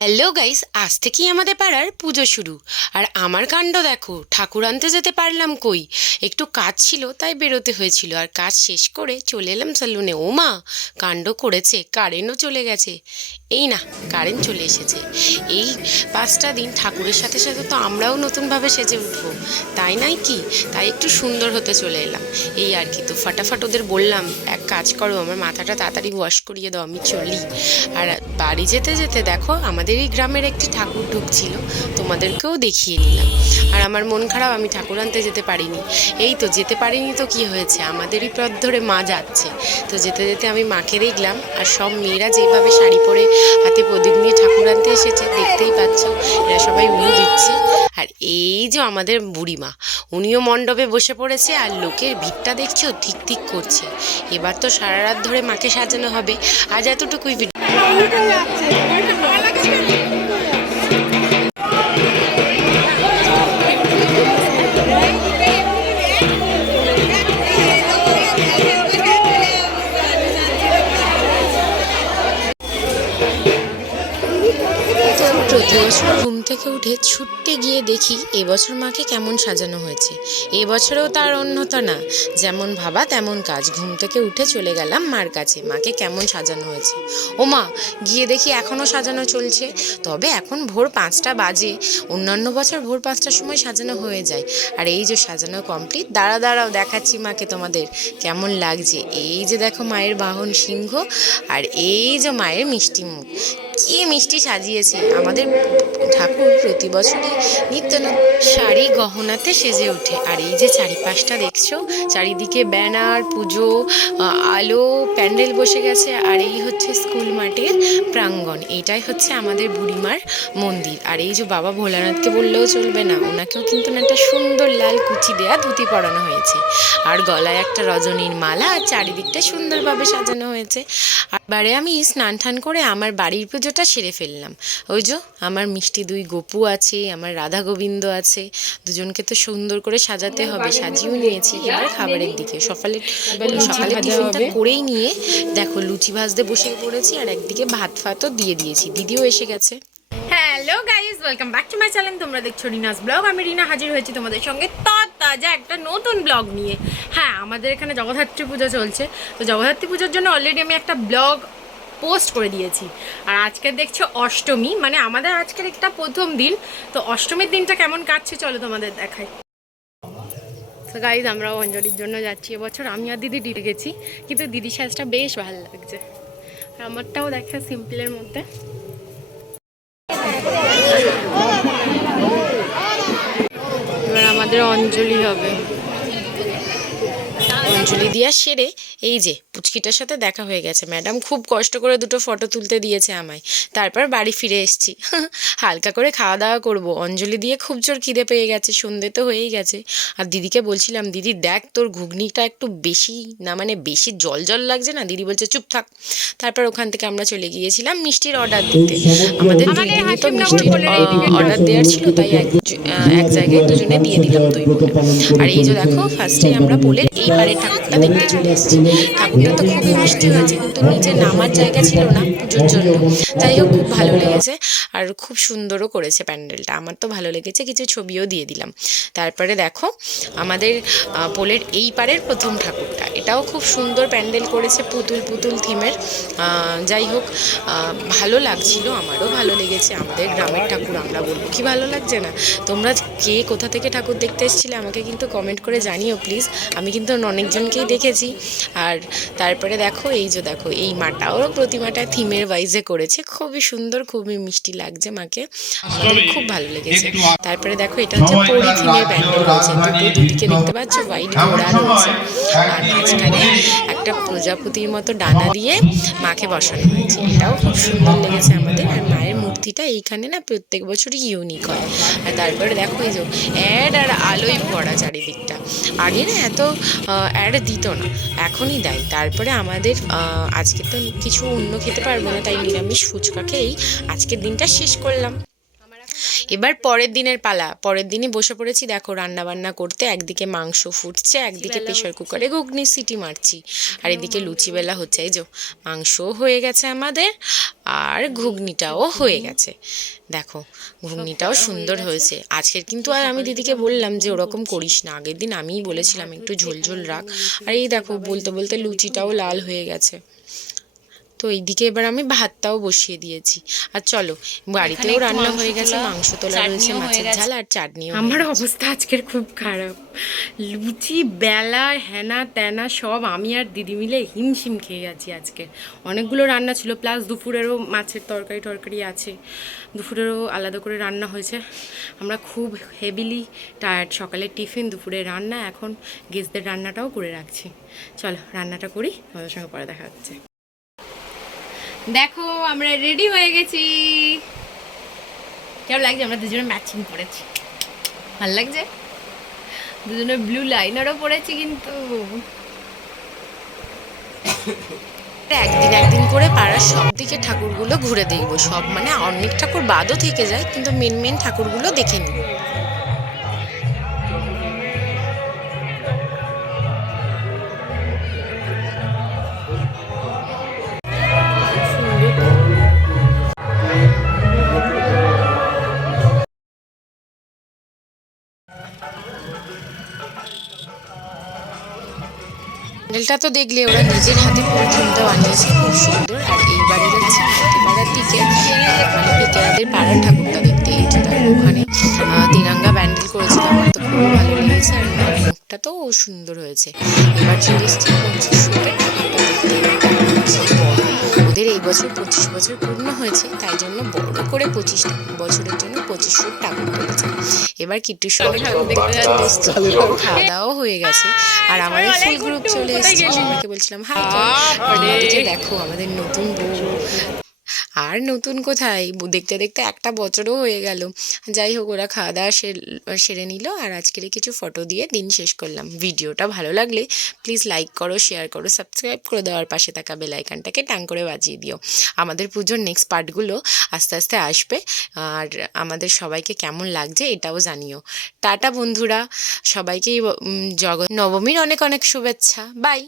Hello guys, আজ থেকেই আমাদের পাড়ার পুজো শুরু। আর আমার কাণ্ড দেখো, ঠাকুর আনতে যেতে পারলাম কই, একটু কাজ ছিল তাই বেরোতে হয়েছিল। আর কাজ শেষ করে চলে এলাম সেলুনে। ও মা, কাণ্ড করেছে, কারেন্টও চলে গেছে। এই না, কারেন্ট চলে এসেছে। এই 5টা দিন ঠাকুরের সাথে সাথে তো আমরাও নতুনভাবে সেজে উঠবো, তাই নাই কি? তাই একটু সুন্দর হতে চলে এলাম, এই আর কি। তো ফাটাফাট ওদের বললাম, এক কাজ করো, আমার মাথাটা তাড়াতাড়ি ওয়াশ করিয়ে দাও, আমি চলি। আর বাড়ি যেতে যেতে দেখো, আমাদের এই গ্রামের একটি ঠাকুর ঢুকছিল, তোমাদেরকেও দেখিয়ে নিলাম। আর আমার মন খারাপ, আমি ঠাকুর আনতে যেতে পারিনি। এই তো যেতে পারিনি তো কি হয়েছে, আমাদেরই পথ ধরে মা যাচ্ছে। তো যেতে যেতে আমি মাকে দেখলাম, আর সব মেয়েরা যেভাবে শাড়ি পরে হাতে প্রদীপ নিয়ে ঠাকুর আনতে এসেছে, দেখতেই পাচ্ছ, এরা সবাই উলু দিচ্ছে। আর এই যে আমাদের বুড়িমা, উনিও মণ্ডপে বসে পড়েছে, আর লোকের ভিড়টা দেখছো ঠিক ঠিক করছে। এবার তো সারা রাত ধরে মাকে সাজানো হবে। আজ এতটুকুই ভিডিও। প্রতি বছর ঘুম থেকে উঠে ছুটতে গিয়ে দেখি এবছর মাকে কেমন সাজানো হয়েছে। এবছরেও তার অন্যতা না, যেমন ভাবা তেমন কাজ। ঘুম থেকে উঠে চলে গেলাম মার কাছে, মাকে কেমন সাজানো হয়েছে। ও মা, গিয়ে দেখি এখনও সাজানো চলছে। তবে এখন ভোর 5টা বাজে, অন্যান্য বছর ভোর 5টার সময় সাজানো হয়ে যায়। আর এই যে সাজানো কমপ্লিট, দাঁড়াও দেখাচ্ছি মাকে তোমাদের কেমন লাগছে। এই যে দেখো মায়ের বাহন সিংহ, আর এই যে মায়ের মিষ্টি মুখ, কি মিষ্টি সাজিয়েছে আমাদের ঠাকুর। প্রতি বছরই নিত্য নতুন শাড়ি গহনাতে সেজে ওঠে। আর এই যে চারিপাশটা দেখছো, চারিদিকে ব্যানার, পুজো, আলো, প্যান্ডেল বসে গেছে। আর এই হচ্ছে স্কুল মাঠের প্রাঙ্গণ, এটাই হচ্ছে আমাদের বুড়িমার মন্দির। আর এই যে বাবা ভোলানাথকে বললেও চলবে না, ওনাকেও কিন্তু একটা সুন্দর লাল কুচি দেয়া ধুতি পরানো হয়েছে, আর গলায় একটা রজনীর মালা, আর চারিদিকটা সুন্দরভাবে সাজানো হয়েছে। এবারে আমি স্নান টান করে আমার বাড়ির পুজোটা সেরে ফেললাম। ওই যে আমার মিষ্টি দুই গপু আছে, আমার রাধা গোবিন্দ আছে, দুজনকে তো সুন্দর করে সাজাতে হবে, সাজিয়েও নিয়েছি। এবার খাবারের দিকে সকালে টিফিনটা করেই নিয়ে দেখো লুচি ভাজতে বসে পড়েছি, আর একদিকে ভাত ফাতও দিয়ে দিয়েছি, দিদিও এসে গেছে। Hello guys, welcome back to my channel. তোমরা দেখছো রিনাস ব্লগ। আমি রিনা হাজির হয়েছি তোমাদের সঙ্গে তাজা একটা নতুন ব্লগ নিয়ে। হ্যাঁ, আমাদের এখানে জগদ্ধাত্রী পুজো চলছে, তো জগদ্ধাত্রী পুজোর জন্য অলরেডি আমি একটা ব্লগ পোস্ট করে দিয়েছি। আর আজকে দেখছো অষ্টমী, মানে আমাদের আজকের একটা প্রথম দিন। তো অষ্টমীর দিনটা কেমন কাটছে চলো তোমাদের দেখাই। তো গাইজ, আমরাও অঞ্জলির জন্য যাচ্ছি এবছর। আমি আর দিদি ডিটে গেছি, কিন্তু দিদির সাজটা বেশ ভালো লাগছে। আর আমারটাও দেখা সিম্পলের মধ্যে। এবার আমাদের অঞ্জলি হবে। অঞ্জলি দিয়া সেরে এই যে পুচকিটার সাথে দেখা হয়ে গেছে। ম্যাডাম খুব কষ্ট করে দুটো ফটো তুলতে দিয়েছে আমায়, তারপর বাড়ি ফিরে এসেছি। হালকা করে খাওয়া দাওয়া করব, অঞ্জলি দিয়ে খুব জোর খিদে পেয়ে গেছে, সন্ধে তো হয়েই গেছে। আর দিদিকে বলছিলাম, দিদি দেখ তোর ঘুগনিটা একটু বেশি না, মানে বেশি জল জল লাগছে না। দিদি বলছে চুপ থাক। তারপর ওখান থেকে আমরা চলে গিয়েছিলাম মিষ্টির অর্ডার দিতে। আমাদের দুই দিনই তো মিষ্টির অর্ডার দেওয়ার ছিল, তাই এক জায়গায় দুজনে দিয়ে দিলাম দই বলে। আর এই যে দেখো, ফার্স্টেই আমরা পোলের এই পারে ঠাকুরটা দেখতে চলে এসেছি। ঠাকুরটা তো খুবই মিষ্টি হয়েছে, কিন্তু নিচে নামার জায়গা ছিল না পুজোর জন্য। যাই হোক, খুব ভালো লেগেছে, আর খুব সুন্দরও করেছে প্যান্ডেলটা, আমার তো ভালো লেগেছে। কিছু ছবিও দিয়ে দিলাম। তারপরে দেখো আমাদের পোলের এই পারের প্রথম ঠাকুরটা, এটাও খুব সুন্দর প্যান্ডেল করেছে, পুতুল পুতুল থিমের। যাই হোক, ভালো লাগছিল, আমারও ভালো লেগেছে। আমাদের গ্রামের ঠাকুর, আমরা বলবো কি ভালো লাগছে না? তোমরা কে কোথা থেকে ঠাকুর দেখতে এসেছিলে আমাকে কিন্তু কমেন্ট করে জানিও প্লিজ। আমি কিন্তু অনেকজনকেই দেখেছি। আর তারপরে দেখো, এই যে দেখো এই মাটাও প্রতিমাটা থিমের ওয়াইজে করেছে, খুবই সুন্দর, খুবই মিষ্টি লাগছে মাকে, আমাদের খুব ভালো লেগেছে। তারপরে দেখো, এটা হচ্ছে পরি থিমের প্যান্ডেল রয়েছে, দুদিকে দেখতে পাচ্ছ হোয়াইট ঘোড়া রয়েছে, আর মাঝখানে একটা প্রজাপতির মতো ডানা দিয়ে মাকে বসানো হয়েছে, এটাও খুব সুন্দর লেগেছে আমাদের। আর মায়ের মূর্তিটা এইখানে না প্রত্যেক বছরই ইউনিক হয়। আর তারপরে দেখো এই যে অ্যাড আর আলোয় ভরা চারিদিকটা। আগে না এত অ্যাড দিত না, এখনই দেয়। তারপরে আমাদের আজকে তো কিছু অন্য খেতে পারবো না, তাই নিরামিষ ফুচকা খেয়েই আজকের দিনটা শেষ করলাম। এবার পরের দিনের পালা। পরের দিনই বসে পড়েছি দেখো রান্না বান্না করতে। একদিকে মাংস ফুটছে, একদিকে প্রেশার কুকারে ঘুগনি সিটি মারছি, আর এদিকে লুচি বেলা হচ্ছে। এই যে মাংসও হয়ে গেছে আমাদের, আর ঘুগনিটাও হয়ে গেছে। দেখো ঘুগনিটাও সুন্দর হয়েছে আজকের। কিন্তু আর আমি দিদিকে বললাম যে ওরকম করিস না, আগের দিন আমিই বলেছিলাম একটু ঝোল ঝোল রাখ। আর এই দেখো বলতে বলতে লুচিটাও লাল হয়ে গেছে। তো এইদিকে এবার আমি ভাতটাও বসিয়ে দিয়েছি। আর চলো, বাড়িতেও রান্না হয়ে গেছে, মাংস তোলা রয়েছে, মাছের ঝাল আর চাটনিও। আমার অবস্থা আজকের খুব খারাপ। লুচি বেলা হেনা তেনা সব আমি আর দিদি মিলে হিমশিম খেয়ে যাচ্ছি আজকে। অনেকগুলো রান্না ছিল, প্লাস দুপুরেরও মাছের তরকারি আছে, দুপুরেরও আলাদা করে রান্না হয়েছে। আমরা খুব হেভিলি টায়ার্ড। সকালে টিফিন, দুপুরে রান্না, এখন গেস্টদের রান্নাটাও করে রাখছি। চলো রান্নাটা করি, তোমাদের সঙ্গে পরে দেখা হচ্ছে। দেখো আমরা রেডি হয়ে গেছি। কেমন লাগছে? আমরা দুজনে ম্যাচিং পরেছি, ভালো লাগছে। দুজনে ব্লু লাইনারও পরেছি কিন্তু। একদিন একদিন করে পাড়ার সব দিকে ঠাকুরগুলো ঘুরে দেখবো। সব মানে অনেক ঠাকুর বাদও থেকে যায়, কিন্তু মেন মেন ঠাকুরগুলো দেখে নিই। প্যান্ডেলটা তো দেখলে, ওরা নিজের হাতে প্রথমটা বানিয়েছে, খুব সুন্দর। আর এইবারে যাচ্ছি মাটিপাড়ার দিকে, মানে পিকেরাদের পাড়ার ঠাকুরটা দেখতে। এই যে দেখো ওখানে তিরঙ্গা প্যান্ডেল করেছে, আমার তো খুবই ভালো লেগেছে। আর মায়ের মুখটা তো সুন্দর হয়েছে। এবার চলে এসেছি 25 ফুটের ঠাকুরটা দেখতে। সেই বড়, ওদের এই বছর 25 বছর পূর্ণ হয়েছে, তাই জন্য বড় করে 25 বছরের জন্য 25 ফুট ঠাকুর তুলেছে। এবার কিট্টুর সঙ্গে খাওয়া দাওয়াও হয়ে গেছে। আর আমার এই ফুল গ্রুপ চলে এসেছে, সবাইকে বলছিলাম হাই কর। এদিকে দেখো আমাদের নতুন বউ। আর নতুন কোথায়, দেখতে দেখতে একটা বছরও হয়ে গেল। যাই হোক, ওরা খাওয়া দাওয়া সেরে নিল, আর আজকের কিছু ফটো দিয়ে দিন শেষ করলাম। ভিডিওটা ভালো লাগলে প্লিজ লাইক করো, শেয়ার করো, সাবস্ক্রাইব করে দেওয়ার পাশে থাকা বেল আইকনটাকে টাং করে বাজিয়ে দিও। আমাদের পুজোর নেক্সট পার্টগুলো আস্তে আস্তে আসবে, আর আমাদের সবাইকে কেমন লাগছে এটাও জানিও। টাটা বন্ধুরা, সবাইকেই নবমীর অনেক অনেক শুভেচ্ছা। বাই।